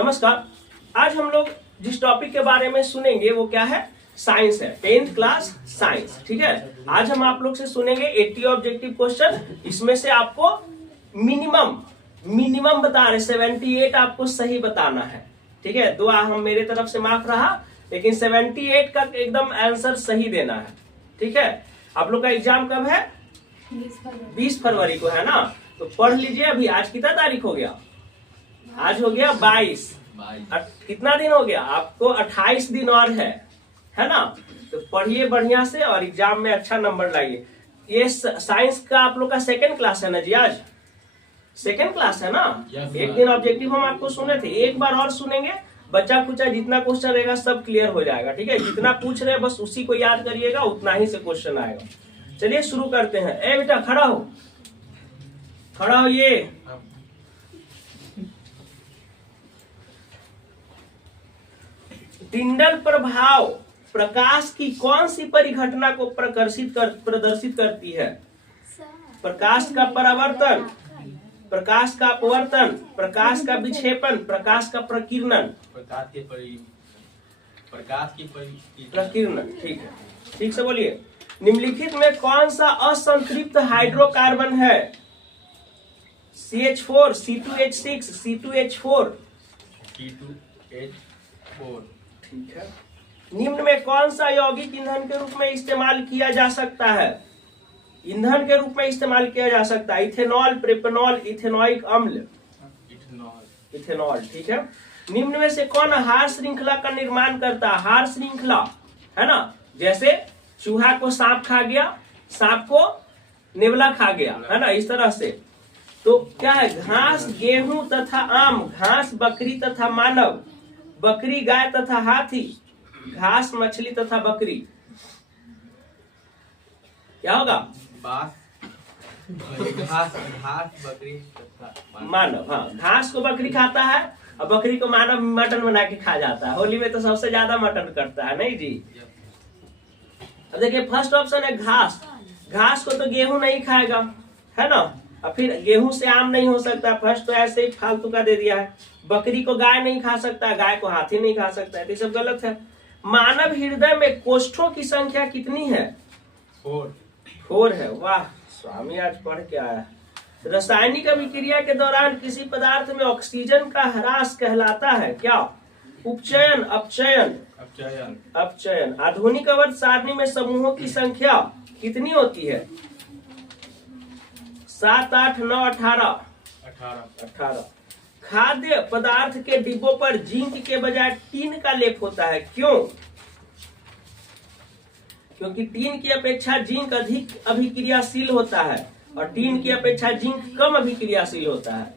नमस्कार। आज हम लोग जिस टॉपिक के बारे में सुनेंगे वो क्या है? साइंस है, 10th क्लास साइंस। ठीक है, आज हम आप लोग से सुनेंगे 80 ऑब्जेक्टिव क्वेश्चन। इसमें से आपको मिनिमम बता रहे 78 आपको सही बताना है। ठीक है, दुआ हम मेरे तरफ से माफ रहा, लेकिन 78 का एकदम आंसर सही देना है। ठीक है, आप लोग का एग्जाम कब है? 20 फरवरी को है ना। तो पढ़ लीजिए। अभी आज कितना तारीख हो गया? आज हो गया 22। कितना दिन हो गया आपको? 28 दिन और है ना। तो पढ़िए बढ़िया से और एग्जाम में अच्छा नंबर लाइए। ये साइंस का आप लोग का सेकंड क्लास है ना जी? आज सेकंड क्लास है ना। एक दिन ऑब्जेक्टिव हम आपको सुने थे, एक बार और सुनेंगे। बच्चा कुचा जितना क्वेश्चन रहेगा सब क्लियर हो जाएगा। ठीक है, जितना पूछ रहे हैं बस उसी को याद करिएगा, उतना ही से क्वेश्चन आएगा। चलिए शुरू करते हैं। ए बेटा खड़ा हो, खड़ा हो। ये टिंडल प्रभाव प्रकाश की कौन सी परिघटना को प्रदर्शित करती है? प्रकाश का परावर्तन, प्रकाश का अपवर्तन, प्रकाश का विक्षेपण, प्रकाश का प्रकीर्णन। प्रकीर्णन। ठीक है, ठीक से बोलिए। निम्नलिखित में कौन सा असंतृप्त हाइड्रोकार्बन है? CH4, C2H6, C2H4। ठीक है। निम्न में कौन सा यौगिक ईंधन के रूप में इस्तेमाल किया जा सकता है? ईंधन के रूप में इस्तेमाल किया जा सकता है। इथेनॉल, प्रोपेनॉल, इथेनॉइक अम्ल। इथेनॉल। ठीक है। निम्न में से कौन आहार श्रृंखला का निर्माण करता है? आहार श्रृंखला है ना, जैसे चूहा को सांप खा गया, सांप को नेवला खा गया, है ना, इस तरह से। तो क्या है? घास, गेहूं तथा आम। घास, बकरी तथा मानव। बकरी, गाय तथा हाथी। घास, मछली तथा बकरी। क्या होगा? घास, बकरी तथा मानव। हाँ, घास को बकरी खाता है और बकरी को मानव मटन बना के खा जाता है। होली में तो सबसे ज्यादा मटन करता है, नहीं जी? अब देखिए, फर्स्ट ऑप्शन है घास। घास को तो गेहूं नहीं खाएगा, है ना। और फिर गेहूं से आम नहीं हो सकता। फर्स्ट तो ऐसे ही फालतू का दे दिया है। बकरी को गाय नहीं खा सकता, गाय को हाथी नहीं खा सकता है, तो सब गलत है। मानव हृदय में कोष्ठों की संख्या कितनी है? 4 है। वाह, स्वामी आज पढ़ के आया। रासायनिक अभिक्रिया के दौरान किसी पदार्थ में ऑक्सीजन का ह्रास कहलाता है क्या? उपचयन, अपचयन। अपचयन। आधुनिक अवर्त सारणी में समूहों की संख्या कितनी होती है? 7, 8, 9, 18। 18। खाद्य पदार्थ के डिब्बों पर जिंक के बजाय टीन का लेप होता है, क्यों? क्योंकि टीन की अपेक्षा जिंक अधिक अभिक्रियाशील होता है और टीन की अपेक्षा जिंक कम अभिक्रियाशील होता है।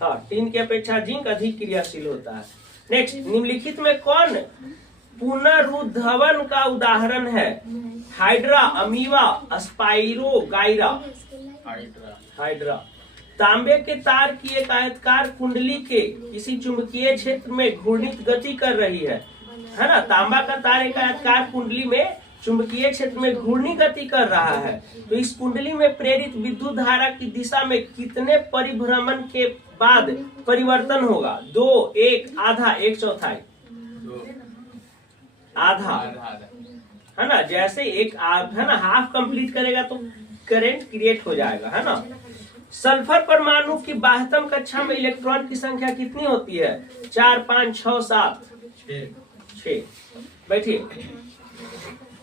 हाँ, टीन की अपेक्षा जिंक अधिक क्रियाशील होता है। नेक्स्ट, निम्नलिखित में कौन पुनरुद्भवन का उदाहरण है? Hydra, amoeba, spirogyra. Hydra. तांबे के तार की एक आयताकार कुंडली के किसी चुंबकीय क्षेत्र में घूर्णित गति कर रही है ना। तांबा का तार एक आयताकार कुंडली में चुंबकीय क्षेत्र में घूर्णी गति कर रहा है। तो इस कुंडली में प्रेरित विद्युत धारा की दिशा में कितने परिभ्रमण के बाद परिवर्तन होगा? 2, 1, आधा, 1/4। आधा, है ना। जैसे एक है ना, हाफ कंप्लीट करेगा तो करंट क्रिएट हो जाएगा, है ना। सल्फर परमाणु की बाह्यतम कक्षा में इलेक्ट्रॉन की संख्या कितनी होती है? 4, 5, 6, 7। 6। बैठिए,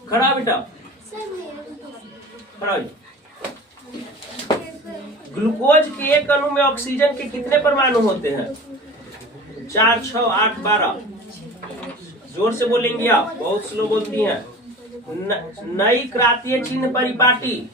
खड़ा बेटा, खड़ा। ग्लूकोज के एक अणु में ऑक्सीजन के कितने परमाणु होते हैं? 4, 6, 8, 12। जोर से बोलेंगे आप, बहुत स्लो बोलती हैं। नई क्रांतीय चिन्ह परिपाटी।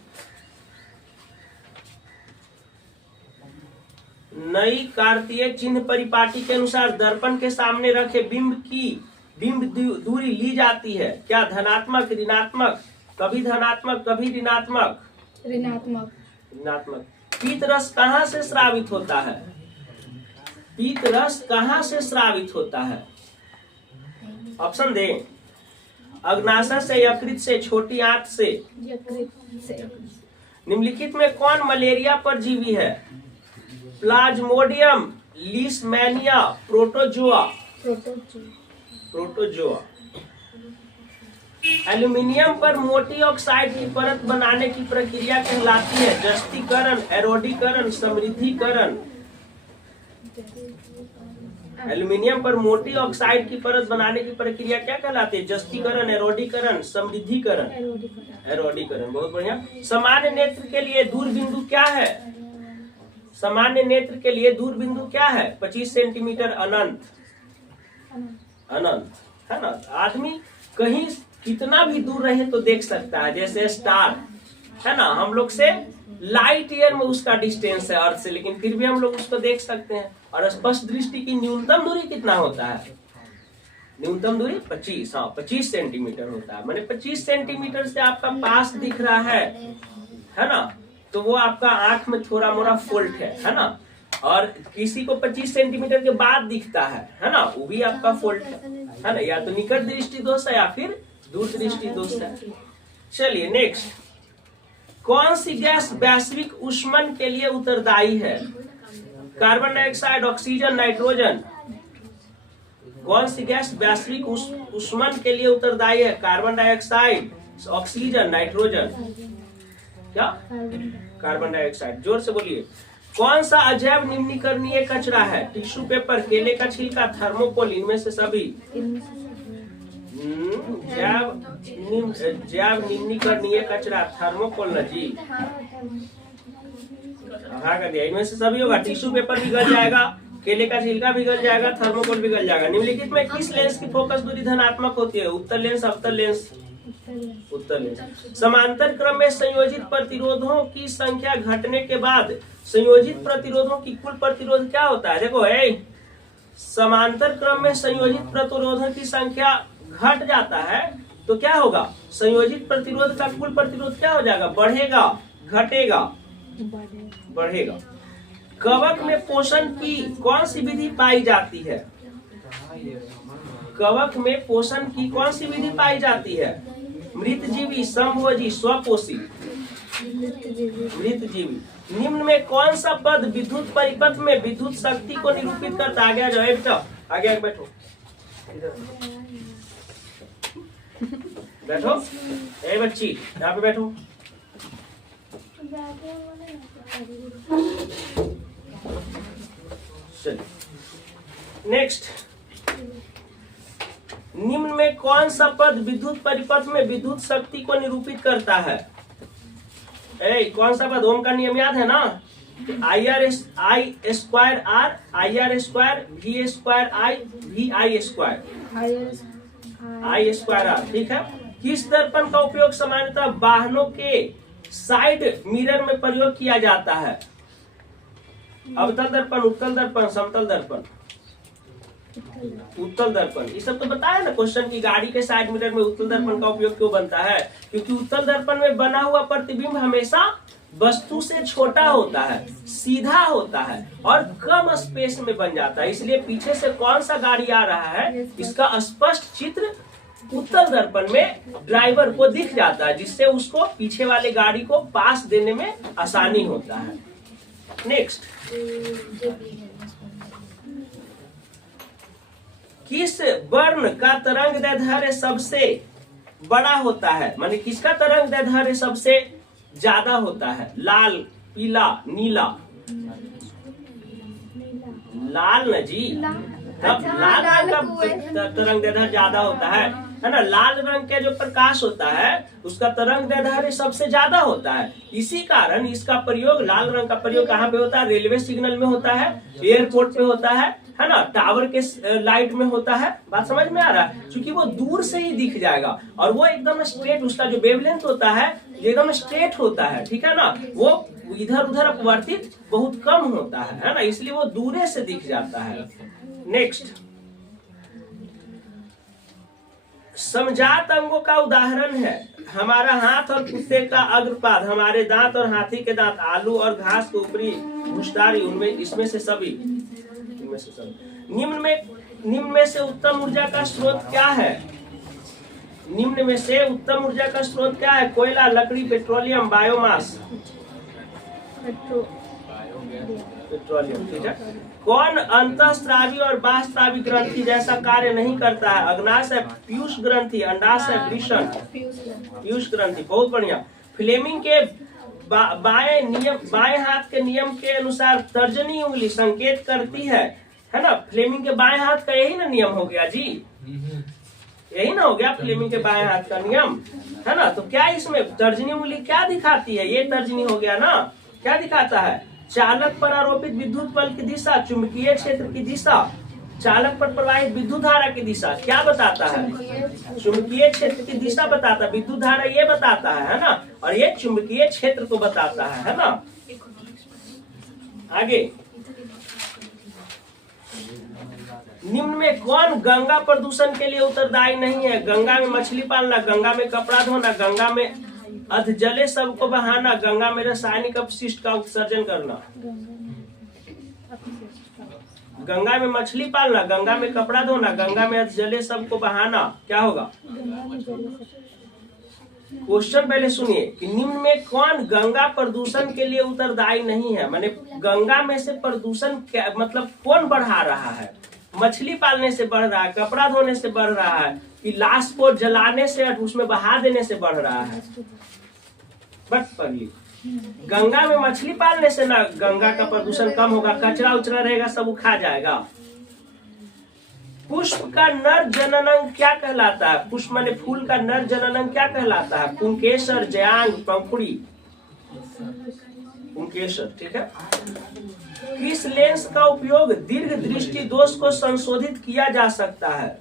नई कार्तीय चिन्ह परिपाटी के अनुसार दर्पण के सामने रखे बिंब दूरी ली जाती है क्या? धनात्मक, ऋणात्मक, कभी धनात्मक कभी ऋणात्मक? ऋणात्मक। पीत रस कहाँ से स्रावित होता है? पीत रस कहाँ से स्रावित होता है? ऑप्शन दे। अग्नाशय से, यकृत से, छोटी आंत से? निम्नलिखित में कौन मलेरिया परजीवी है? Plasmodium, Leishmania, protozoa. Protozoa. Aluminium पर मोटी ऑक्साइड की परत बनाने की प्रक्रिया कहलाती है जस्तीकरण, एरोडीकरण, समृद्धिकरण। एल्यूमिनियम पर मोटी ऑक्साइड की परत बनाने की प्रक्रिया क्या कहलाती है? जस्तीकरण, एरोडीकरण, समृद्धिकरण। एरोडीकरण, बहुत बढ़िया। सामान्य नेत्र के लिए दूर बिंदु क्या है? सामान्य नेत्र के लिए दूर बिंदु क्या है? 25 सेंटीमीटर अनंत। अनंत है ना। आदमी कहीं कितना भी दूर रहे तो देख सकता है, जैसे स्टार है ना, हम लोग से लाइट ईयर में उसका डिस्टेंस है अर्थ से, लेकिन फिर भी हम लोग उसको देख सकते हैं। और स्पष्ट दृष्टि की न्यूनतम दूरी कितना होता है? न्यूनतम दूरी 25, हाँ 25 सेंटीमीटर होता है। माने 25 सेंटीमीटर से आपका पास दिख रहा है ना, तो वो आपका आंख में थोड़ा मोड़ा फोल्ट है ना। और किसी को 25 सेंटीमीटर के बाद दिखता है ना, वो भी आपका फोल्ट है ना। या तो निकट दृष्टि दोष है या फिर दूर दृष्टि दोष है। चलिए नेक्स्ट, कौन सी गैस वैश्विक ऊष्मन के लिए उत्तरदायी है? Carbon dioxide, oxygen, nitrogen. कौन सी गैस वैश्विक ऊष्मन के लिए उत्तरदायी है? Carbon dioxide, oxygen, nitrogen. क्या? Carbon dioxide. जोर से बोलिए। कौन सा अजैव निम्नीकरणीय कचरा है? टिश्यू पेपर, केले का छिलका, थर्मोकोल, इनमें से सभी। जैव निम्नीकरणीय कचरा थर्मोकोल न जी, हाँ कर दिया। इनमें से सभी होगा। टिश्यू पेपर भी गल जाएगा, केले का छिलका भी गल जाएगा, थर्मोकोल भी गल जाएगा। निम्नलिखित में किस लेंस की फोकस दूरी धनात्मक होती है? उत्तल लेंस, अवतल लेंस। उत्तल लेंस। समांतर क्रम में संयोजित प्रतिरोधों की संख्या घटने के बाद संयोजित प्रतिरोधों की कुल प्रतिरोध क्या होता है? देखो समांतर क्रम में संयोजित प्रतिरोधों की संख्या घट जाता है तो क्या होगा? संयोजित प्रतिरोध का कुल प्रतिरोध क्या हो जाएगा? बढ़ेगा, घटेगा? बढ़ेगा। कवक में पोषण की कौन सी विधि पाई जाती है? कवक में पोषण की कौन सी विधि पाई जाती है? मृतजीवी, समभोजी, स्वपोषी। मृतजीवी। निम्न में कौन सा पद विद्युत परिपथ में विद्युत शक्ति को निरूपित करता है? आगे आ जाओ बेटा, आगे बैठो, बैठो। बच्ची यहाँ पे बैठो। नेक्स्ट, निम्न में कौन सा पद विद्युत परिपथ में विद्युत शक्ति को निरूपित करता है? कौन सा पद? ओम का नियम याद है ना? I square R, IR square, V square I, VI square, I square R. ठीक है। किस दर्पण का उपयोग सामान्यतः वाहनों के साइड मिरर में प्रयोग किया जाता है? अवतल दर्पण, उत्तल दर्पण, समतल दर्पण। उत्तल दर्पण। ये सब तो बताया ना क्वेश्चन की गाड़ी के साइड मिरर में उत्तल दर्पण का उपयोग क्यों बनता है? क्योंकि उत्तल दर्पण में बना हुआ प्रतिबिंब हमेशा वस्तु से छोटा होता है, सीधा होता है और कम स्पेस में बन जाता है। इसलिए पीछे से कौन सा गाड़ी आ रहा है इसका स्पष्ट चित्र उत्तल दर्पण में ड्राइवर को दिख जाता है, जिससे उसको पीछे वाले गाड़ी को पास देने में आसानी होता है। नेक्स्ट, किस वर्ण का तरंग दैर्ध्य सबसे बड़ा होता है? माने किसका तरंग दैर्ध्य सबसे ज्यादा होता है? लाल, पीला, नीला। लाल न जी, लाल रंग का तरंग दैर्ध्य ज्यादा होता है ना। लाल रंग का जो प्रकाश होता है उसका तरंग दैर्ध्य सबसे ज्यादा होता है। इसी कारण इसका प्रयोग, लाल रंग का प्रयोग कहाँ पे होता है? रेलवे सिग्नल में होता है, एयरपोर्ट पे होता है ना, टावर के लाइट में होता है। बात समझ में आ रहा है? क्योंकि वो दूर से ही दिख जाएगा और वो एकदम स्ट्रेट, उसका जो वेवलेंथ होता है एकदम स्ट्रेट होता है। ठीक है ना, वो इधर उधर अपवर्तित बहुत कम होता है ना, इसलिए वो दूरे से दिख जाता है। नेक्स्ट, समजात अंगों का उदाहरण है हमारा हाथ और कुत्ते का अग्रपाद, हमारे दांत और हाथी के दांत, आलू और घास के ऊपरी भुस्तारी, उनमें इसमें से सभी। निम्न में से उत्तम ऊर्जा का स्रोत क्या है? निम्न में से उत्तम ऊर्जा का स्रोत क्या है? कोयला, लकड़ी, पेट्रोलियम, बायोमास। पेट्रोलियम, ठीक है। कौन अंतःस्रावी और बाह्यस्रावी ग्रंथि जैसा कार्य नहीं करता है? अग्नाशय, पीयूष ग्रंथि, अंडाशय, वृषण, पीयूष ग्रंथि। बहुत बढ़िया। फ्लेमिंग के बाएं हाथ के नियम के अनुसार तर्जनी उंगली संकेत करती है ना? फ्लेमिंग के बाएं हाथ का यही ना नियम हो गया जी, यही ना हो गया फ्लेमिंग के बाएं हाथ का नियम, है ना? तो क्या इसमें तर्जनी उंगली क्या दिखाती है? ये तर्जनी हो गया ना। क्या दिखाता है? चालक पर आरोपित विद्युत बल की दिशा, चुंबकीय क्षेत्र की दिशा, चालक पर प्रवाहित विद्युत धारा की दिशा क्या बताता है? चुंबकीय क्षेत्र की दिशा बताता है। विद्युत धारा ये बताता है ना? और ये चुंबकीय क्षेत्र को बताता है ना? आगे, निम्न में कौन गंगा प्रदूषण के लिए उत्तरदायी नहीं है? गंगा में मछली पालना, गंगा में कपड़ा धोना, गंगा में अधजले सब को बहाना, गंगा में रासायनिक अपशिष्ट का उत्सर्जन करना। गंगा में मछली पालना, गंगा में कपड़ा धोना, गंगा में अधजले सब को बहाना, क्या होगा? क्वेश्चन पहले सुनिए कि निम्न में कौन गंगा प्रदूषण के लिए उत्तरदायी नहीं है? माने गंगा में से प्रदूषण मतलब कौन बढ़ा रहा है? मछली पालने से बढ़ रहा है, कपड़ा धोने से बढ़ रहा है, कि लाश को जलाने से उसमें बहा देने से बढ़ रहा है? बट पगली, गंगा में मछली पालने से ना गंगा का प्रदूषण कम होगा, कचरा उचरा रहेगा सब उखा जाएगा। पुष्प का नर जननांग क्या कहलाता है? पुष्प माने फूल का नर जननांग क्या कहलाता है? पुंकेसर, जयांग, पंखुड़ी, पुंकेसर, ठीक है। किस लेंस का उपयोग दीर्घ दृष्टि दोष को संशोधित किया जा सकता है?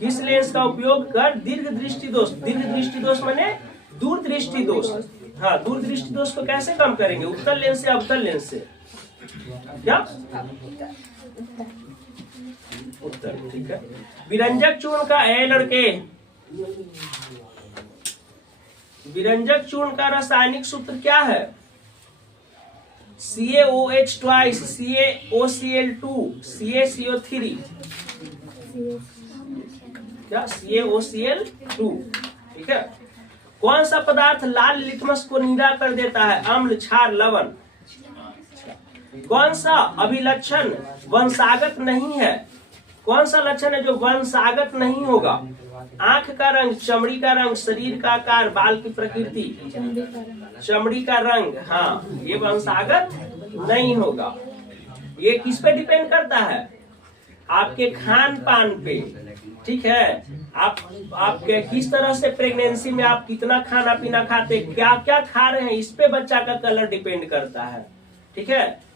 किस लेंस का उपयोग कर दीर्घ दृष्टि दोष, दीर्घ दृष्टि दोष माने दूर दृष्टि दोष, हाँ, दूर दृष्टि दोष को कैसे कम करेंगे? उत्तल लेंस से, अवतल लेंस से, क्या? उत्तर, ठीक है। विरंजक चूर्ण का लड़के, विरंजक चूर्ण का रासायनिक सूत्र क्या है? CaOH twice, CaOCl2, CaCO3, क्या? CaOCl2, ठीक है। कौन सा पदार्थ लाल लिटमस को नीला कर देता है? अम्ल, क्षार, लवण। कौन सा अभिलक्षण वंशागत नहीं है? कौन सा लक्षण है जो वंशागत नहीं होगा? आंख का रंग, चमड़ी का रंग, शरीर का आकार, बाल की प्रकृति, चमड़ी का रंग, हाँ, ये वंशागत नहीं होगा। ये किस पे डिपेंड करता है? आपके खान पान पे, ठीक है। आप किस तरह से प्रेगनेंसी में आप कितना खाना पीना खाते, क्या क्या खा रहे हैं, इस पे बच्चा का कलर डिपेंड करता है, ठीक है।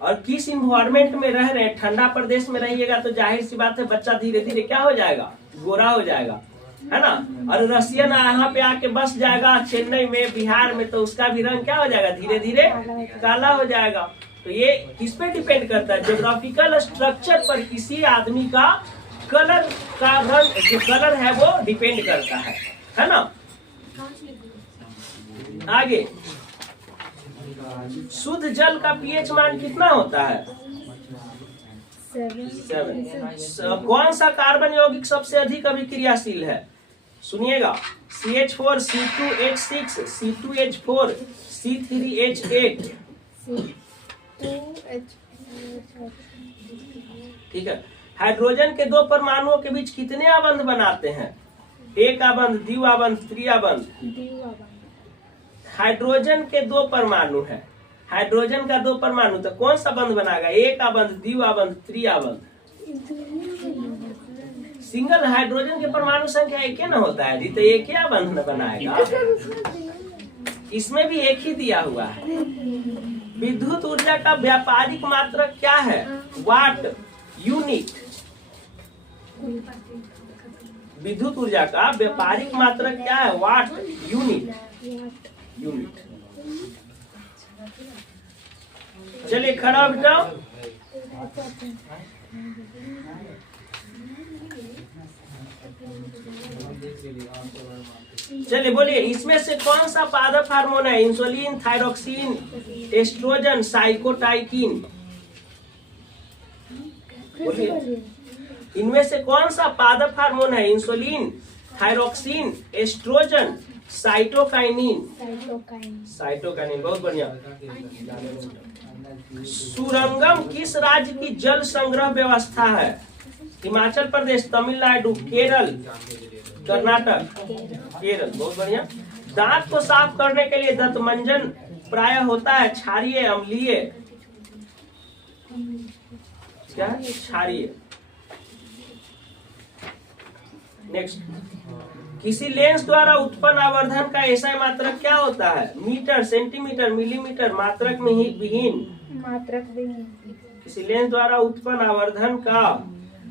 और किस इन्वायरमेंट में रह रहे हैं, ठंडा प्रदेश में रहिएगा तो जाहिर सी बात है बच्चा धीरे धीरे क्या हो जाएगा? गोरा हो जाएगा, है ना। और रसियन यहाँ पे आके बस जाएगा चेन्नई में, बिहार में, तो उसका भी रंग क्या हो जाएगा? धीरे धीरे काला हो जाएगा। तो ये किस पे डिपेंड करता है? ज्योग्राफिकल स्ट्रक्चर पर किसी आदमी का कलर का रंग, जो कलर है वो डिपेंड करता है ना। आगे, शुद्ध जल का पीएच मान कितना होता है? 7। कौन सा कार्बन यौगिक सबसे अधिक अभिक्रियाशील है? सुनिएगा, CH4, C2H6, C2H4, C3H8, ठीक है। हाइड्रोजन के दो परमाणुओं के बीच कितने आबंध बनाते हैं? एक आबंध, द्विआबंध, त्रिआबंध। हाइड्रोजन के दो परमाणु है, हाइड्रोजन का दो परमाणु, तो कौन सा बंध बनाएगा? एक आबंध, द्विआबंध, त्रिआबंध। सिंगल हाइड्रोजन के परमाणु संख्या एक न होता है जी, तो एक ही आबंध न बनाएगा। इसमें भी एक ही दिया हुआ है। विद्युत ऊर्जा का व्यापारिक मात्रक क्या है? वाट, यूनिट। विद्युत ऊर्जा का व्यापारिक मात्रक क्या है? वाट, यूनिट, यूनिट। चलिए खड़ा बिठाओ। चलिए बोलिए, इसमें से कौन सा पादप हार्मोन है? Insulin, thyroxine, oestrogen, cytokinin. बोलिए, इनमें से कौन सा पादप हार्मोन है? Insulin, thyroxine, oestrogen, cytokinin. Cytokine. Cytokinin, बहुत बढ़िया। सुरंगम किस राज्य की जल संग्रह व्यवस्था है? हिमाचल प्रदेश, तमिलनाडु, केरल, कर्नाटक। केरल, बहुत बढ़िया। दांत को साफ करने के लिए दंतमंजन प्रायः होता है क्षारीय, अम्लीय? क्या है? क्षारीय। नेक्स्ट, किसी लेंस द्वारा उत्पन्न आवर्धन का एसआई मात्रक क्या होता है? मीटर, सेंटीमीटर, मिलीमीटर, मात्रक में ही विहीन? मात्रक भी। किसी लेंस द्वारा उत्पन्न आवर्धन का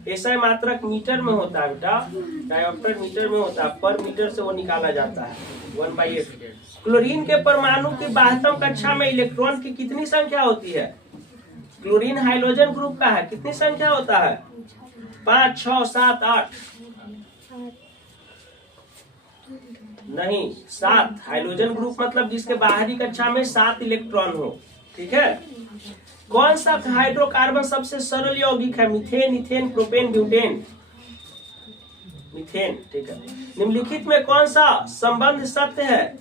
एसआई मात्रक मीटर में होता है बेटा, डायोप्टर मीटर में होता है, पर मीटर से वो निकाला जाता है 1/8। क्लोरीन के परमाणु की 12वीं कक्षा में इलेक्ट्रॉन की कितनी संख्या होती है? क्लोरीन हाइड्रोजन ग्रुप का है, कितनी संख्या होता है? 5, 6, 7, 8? नहीं, 7। हाइड्रोजन ग्रुप मतलब जिसके बाहरी कक्षा में 7 इलेक्ट्रॉन हो। ठीक है। कौन सा हाइड्रोकार्बन सबसे सरल यौगिक है? Methane, ethane, propane, butane? Methane. ठीक है। निम्नलिखित में कौन सा संबंध सत्य है?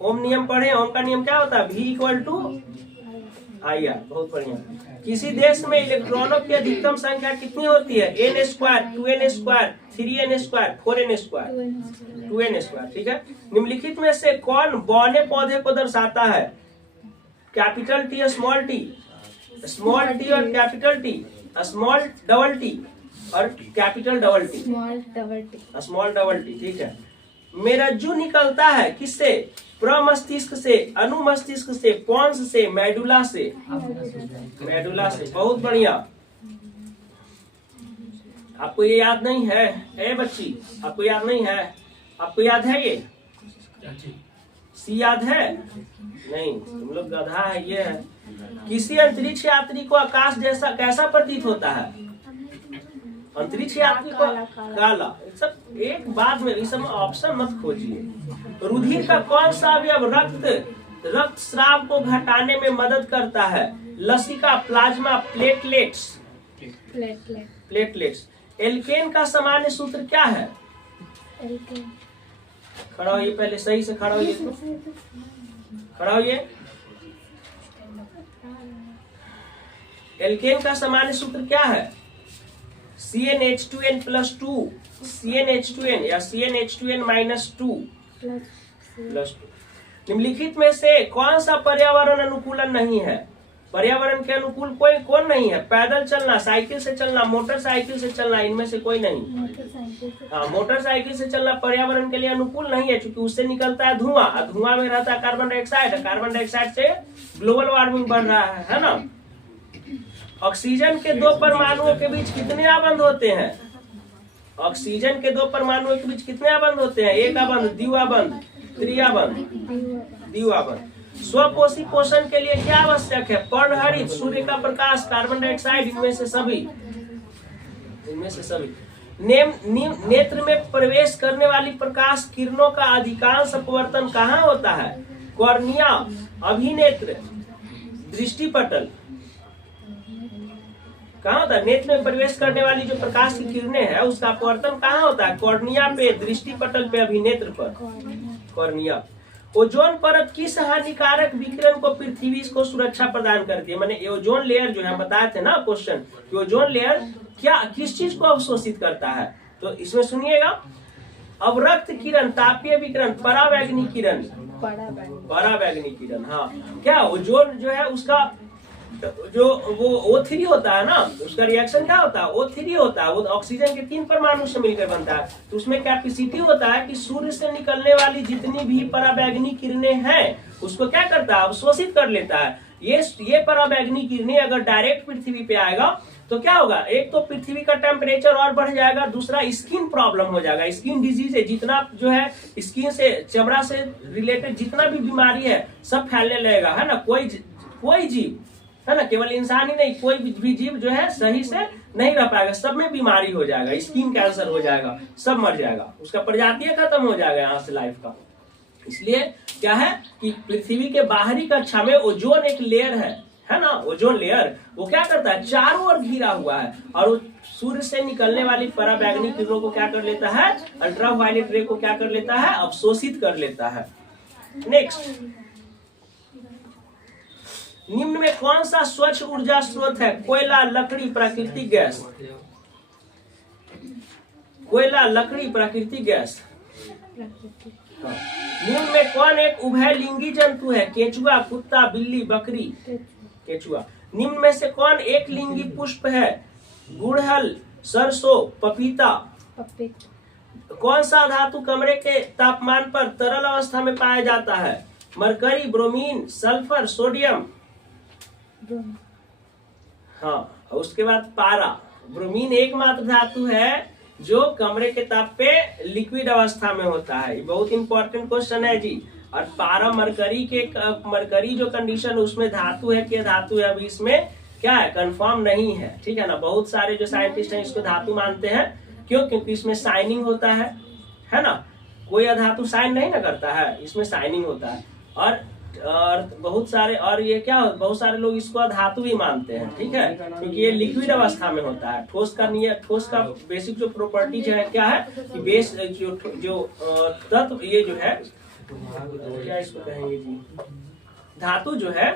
ओम नियम पढ़े। ओम का नियम क्या होता है? V = IR। बहुत बढ़िया। किसी देश में इलेक्ट्रॉनों की अधिकतम संख्या कितनी होती है? n², 2n², 3n², 4n²? 2n²। ठीक है। निम्नलिखित में से कौन बौने पौधे को दर्शाता है? Capital T, small t? Small T और capital T, small double T और capital double T? Small double T. Small double T. ठीक है। मेरज्जू निकलता है किससे? प्रमस्तिष्क से, अनुमस्तिष्क से, पोन्स से, मेडुला से? मेडुला से। बहुत बढ़िया। आपको ये याद नहीं है? ए बच्ची, आपको याद नहीं है? आपको याद है ये? सी याद है? नहीं, तुम लोग गधा है। ये है, किसी अंतरिक्ष यात्री को आकाश जैसा कैसा प्रतीत होता है? अंतरिक्ष यात्री को काला। सब एक बाद में, इस समय ऑप्शन मत खोजिए। रुधिर का कौन सा अवयव रक्त स्राव को घटाने में मदद करता है? लसिका, प्लाज्मा, प्लेटलेट्स? प्लेटलेट्स। एल्केन का सामान्य सूत्र क्या है? खड़ा होइए, पहले सही से खड़ा होइए। खड़ा होइए। एल्केन का सामान्य सूत्र क्या है? CnH2n+2, CnH2n या CnH2n-2 +2। निम्नलिखित में से कौन सा पर्यावरण अनुकूलन नहीं है? पर्यावरण के अनुकूल कौन नहीं है? पैदल चलना, साइकिल से चलना, मोटरसाइकिल से चलना, इनमें से कोई नहीं। हाँ, मोटरसाइकिल से चलना पर्यावरण के लिए अनुकूल नहीं है, क्योंकि उससे निकलता है धुआं। धुआं में रहता है कार्बन डाइऑक्साइड। कार्बन डाइऑक्साइड से ग्लोबल वार्मिंग बढ़ रहा है ना। ऑक्सीजन के 2 परमाणुओं के बीच कितने आबंध होते हैं? ऑक्सीजन के 2 परमाणुओं के बीच कितने आबंध होते हैं? एक आबंध, द्विआबंध, त्रिआबंध? द्विआबंध। स्वपोषी पोषण के लिए क्या आवश्यक है? पर्णहरित, सूर्य का प्रकाश, कार्बन डाइऑक्साइड, इनमें से सभी? नेत्र में प्रवेश करने वाली प्रकाश किरणों का अधिकांश अपवर्तन कहाँ होता है? कॉर्निया, अभिनेत्र, दृष्टिपटल? कहाँ होता है? नेत्र में प्रवेश करने वाली जो प्रकाश की किरणें है उसका अपवर्तन कहाँ होता है? कॉर्निया पे, दृष्टिपटल पे, अभिनेत्र पर? कॉर्निया। ओजोन परत किस हानिकारक विकिरण को पृथ्वी को सुरक्षा प्रदान करती है? मैंने ओजोन लेयर जो है बताए थे ना क्वेश्चन, कि ओजोन लेयर किस चीज को अवशोषित करता है? तो इसमें सुनिएगा, अवरक्त किरण, तापीय विकिरण, परावैंगनी किरण? परावैंगनी किरण। हाँ, क्या ओजोन जो है उसका जो वो O3 होता है ना, उसका रिएक्शन क्या होता है? O3 होता है। वो ऑक्सीजन के 3 परमाणु से मिलकर बनता है। तो उसमें कैपेसिटी होता है कि सूर्य से निकलने वाली जितनी भी परावैंगनी किरणें हैं उसको क्या करता है? अवशोषित कर लेता है। ये परावैंगनी किरणें अगर डायरेक्ट पृथ्वी पे आएगा तो क्या होगा? एक तो पृथ्वी का टेम्परेचर और बढ़ जाएगा, दूसरा स्किन प्रॉब्लम हो जाएगा। स्किन डिजीज है, जितना जो है स्किन से, चमड़ा से रिलेटेड जितना भी बीमारी है सब फैलने लगेगा, है ना। कोई जीव, है ना, केवल इंसान ही नहीं, कोई भी जीव जो है सही से नहीं रह पाएगा, सब में बीमारी हो जाएगा, स्किन कैंसर हो जाएगा, सब मर जाएगा, उसका प्रजाति खत्म हो जाएगा यहाँ से लाइफ का। इसलिए क्या है कि पृथ्वी के बाहरी कक्षा में ओजोन एक लेयर है ना, ओजोन लेयर, वो क्या करता है, चारों ओर घिरा हुआ है और वो सूर्य से निकलने वाली पराबैंगनी किरणों को क्या कर लेता है, अल्ट्रावायलेट रे को क्या कर लेता है, अवशोषित कर लेता है। नेक्स्ट, निम्न में कौन सा स्वच्छ ऊर्जा स्रोत है, कोयला, लकड़ी, प्राकृतिक गैस। कोयला, लकड़ी, प्राकृतिक गैस। हाँ। निम्न में कौन एक उभयलिंगी जंतु है, केंचुआ, कुत्ता, बिल्ली, बकरी। केंचुआ। निम्न में से कौन एक लिंगी पुष्प है, गुड़हल, सरसों, पपीता। कौन सा धातु कमरे के तापमान पर तरल अवस्था में पाया जाता है, मरकरी, ब्रोमीन, सल्फर, सोडियम। हाँ, उसके बाद पारा। ब्रोमीन एकमात्र धातु है जो कमरे के ताप पे लिक्विड अवस्था में होता है, ये बहुत इंपॉर्टेंट क्वेश्चन है जी। और पारा मरकरी जो कंडीशन उसमें धातु है कि धातु है, अभी इसमें क्या है, कंफर्म नहीं है, ठीक है ना। बहुत सारे जो साइंटिस्ट हैं इसको धातु मानते हैं, क्यों, क्योंकि इसमें शाइनिंग होता है ना, कोई अधातु शाइन नहीं ना करता है, इसमें शाइनिंग होता है। और बहुत सारे, और ये क्या, बहुत सारे लोग इसको धातु भी मानते हैं, ठीक है, क्योंकि ये लिक्विड अवस्था में होता है। ठोस का बेसिक जो प्रॉपर्टी जो है क्या है कि बेस जो तत्व ये जो है, क्या इसको कहेंगे जी, धातु जो है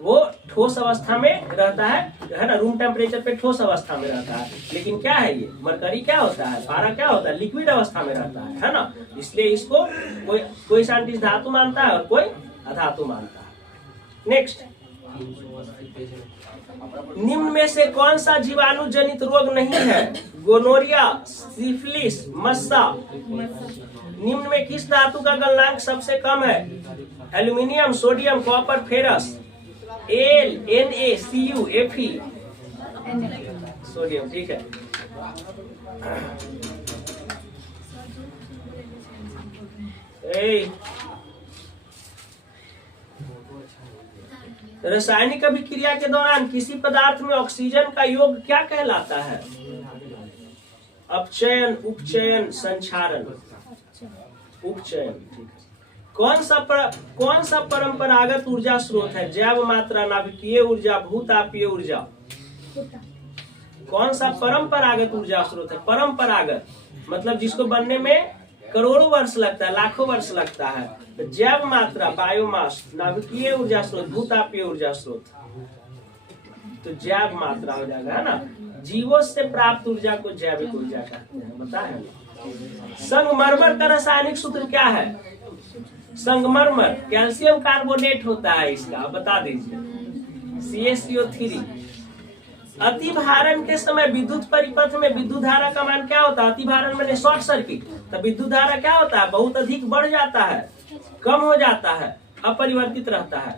वो ठोस अवस्था में रहता है ना, रूम टेम्परेचर पे ठोस अवस्था में रहता है। लेकिन क्या है, ये मरकरी क्या होता है, पारा क्या होता है, लिक्विड अवस्था में रहता है ना। इसलिए इसको कोई साइंटिस्ट धातु मानता है और कोई अधातु मानता है। नेक्स्ट, निम्न में से कौन सा जीवाणु जनित रोग नहीं है, गोनोरिया, सिफिलिस, मस्सा। निम्न में किस धातु का गलनांक सबसे कम है, aluminium, sodium, copper, ferrous. L, Na, Cu, Fe। Sodium, ठीक है। रासायनिक अभिक्रिया के दौरान किसी पदार्थ में ऑक्सीजन का योग क्या कहलाता है, अपचयन, उपचयन, संक्षारण। उपचयन, ठीक है। कौन सा परंपरागत ऊर्जा स्रोत है, जैव मात्रा, नाभिकीय ऊर्जा, भूतापीय ऊर्जा। कौन सा परंपरागत ऊर्जा स्रोत है, परंपरागत मतलब जिसको बनने में करोड़ों वर्ष लगता है, लाखों वर्ष लगता है। तो जैव मात्रा, बायोमास, नाभिकीय ऊर्जा स्रोत, भूतापीय ऊर्जा स्रोत। तो जैव मात्रा हो जाएगा, है ना। जीवों से प्राप्त ऊर्जा को जैविक ऊर्जा कहते हैं, पता है। संगमरमर का रासायनिक सूत्र क्या है, संगमरमर कैल्शियम कार्बोनेट होता है इसका, बता दीजिए, CaCO3। अतिभारण के समय विद्युत परिपथ में विद्युत धारा का मान क्या होता है, अतिभारण में शॉर्ट सर्किट, तो विद्युत धारा क्या होता है, बहुत अधिक बढ़ जाता है, कम हो जाता है, अपरिवर्तित रहता है,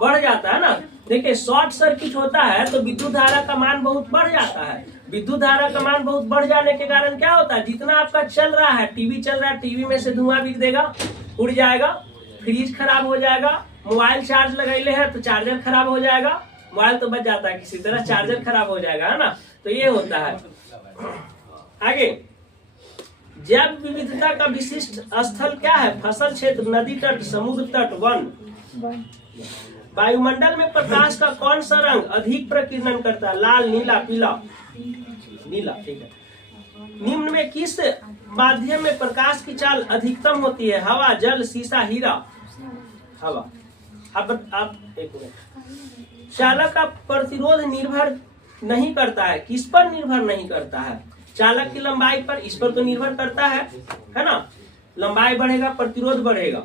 बढ़ जाता है ना। देखिए शॉर्ट सर्किट होता है तो विद्युत धारा का मान बहुत बढ़ जाता है। विद्युत धारा का मान बहुत बढ़ जाने के कारण क्या होता है, जितना आपका चल रहा है, टीवी चल रहा है, टीवी में से धुआं बिक देगा, उड़ जाएगा, फ्रिज खराब हो जाएगा, मोबाइल चार्ज लगाइले है तो चार्जर खराब हो जाएगा, मोबाइल तो बच जाता है किसी तरह, चार्जर खराब हो जाएगा, है ना। तो ये होता है। आगे, जैव विविधता का विशिष्ट स्थल क्या है, फसल क्षेत्र, नदी तट, समुद्र तट, वन। वायुमंडल में प्रकाश का कौन सा रंग अधिक प्रकीर्णन करता है, लाल, नीला, पीला। नीला, ठीक है। निम्न में किस माध्यम में प्रकाश की चाल अधिकतम होती है, हवा, जल, शीशा, हीरा। हवा। अब एक मिनट, चालक का प्रतिरोध निर्भर नहीं करता है, किस पर निर्भर नहीं करता है, चालक की लंबाई पर, इस पर तो निर्भर करता है ना। लंबाई बढ़ेगा प्रतिरोध बढ़ेगा।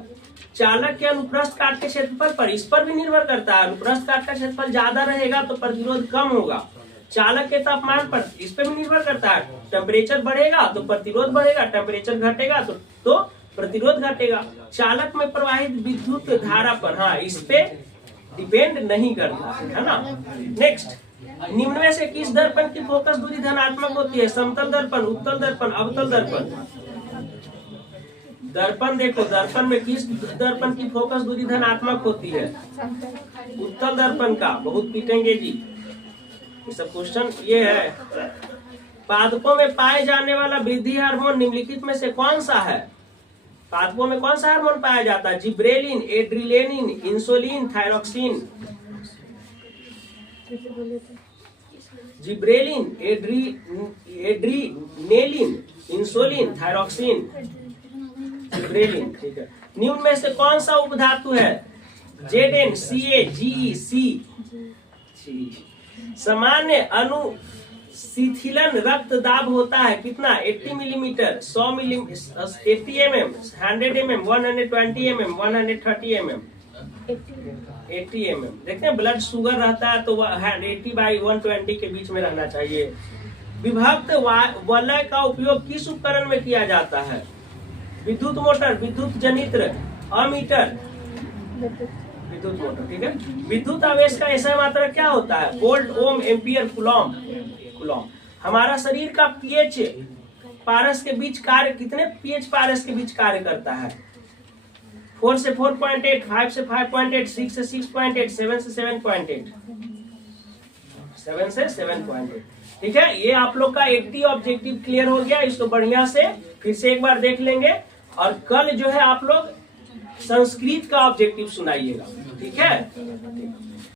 चालक के अनुप्रस्थ काट के क्षेत्रफल पर, इस पर भी निर्भर करता है, अनुप्रस्थ काट का क्षेत्रफल ज्यादा रहेगा तो प्रतिरोध कम होगा। चालक के तापमान पर, इस पर भी निर्भर करता है, टेम्परेचर बढ़ेगा तो प्रतिरोध बढ़ेगा, टेम्परेचर घटेगा तो प्रतिरोध घटेगा। चालक में प्रवाहित विद्युत धारा पर, हाँ, इस पे डिपेंड नहीं करता है ना। नेक्स्ट, निम्न में से किस दर्पण की फोकस दूरी धनात्मक होती है, समतल दर्पण, उत्तल दर्पण, अवतल दर्पण। दर्पण देखो, दर्पण में किस दर्पण की फोकस दूरी धनात्मक होती है, उत्तल दर्पण का। बहुत पीटेंगे जी ये सब क्वेश्चन। ये है, पादपों में पाए जाने वाला वृद्धि हार्मोन निम्नलिखित में से कौन सा है, पादपों में कौन सा हार्मोन पाया जाता है, जिब्रेलिन, एड्रिलेनिन, इंसुलिन, थायरोक्सिन। फिर से बोले थे। Gibberellin, adrenaline, insulin, thyroxine, gibberellin. ठीक है, निम्न में से कौन सा उपधातु है? Zn, Ca, Ge, C। सामान्य अनुशीथिलन रक्तदाब होता है कितना? 80 millimetre, 100 millimetre, 80 mm, 100 mm, 120 mm, 130 mm, 80 mm। देखते हैं ब्लड शुगर रहता है तो 80/120 के बीच में रहना चाहिए। विभक्त वलय का उपयोग किस उपकरण में किया जाता है? विद्युत मोटर, विद्युत जनित्र, अमीटर, विद्युत मोटर। ठीक है, विद्युत आवेश का ऐसा मात्रा क्या होता है? वोल्ट, ओम, एम्पियर, कूलॉम। हमारा शरीर का पीएच पारस के बीच कार्य कितने पीएच पारस के बीच कार्य करता है? 4 से 4.8, 5 से 5.8, 6 से 6.8, 7 से 7.8, 7 से 7.8। ठीक है, ये आप लोग का 80 ऑब्जेक्टिव क्लियर हो गया। इसको बढ़िया से फिर से एक बार देख लेंगे और कल जो है आप लोग संस्कृत का ऑब्जेक्टिव सुनाइएगा। ठीक है।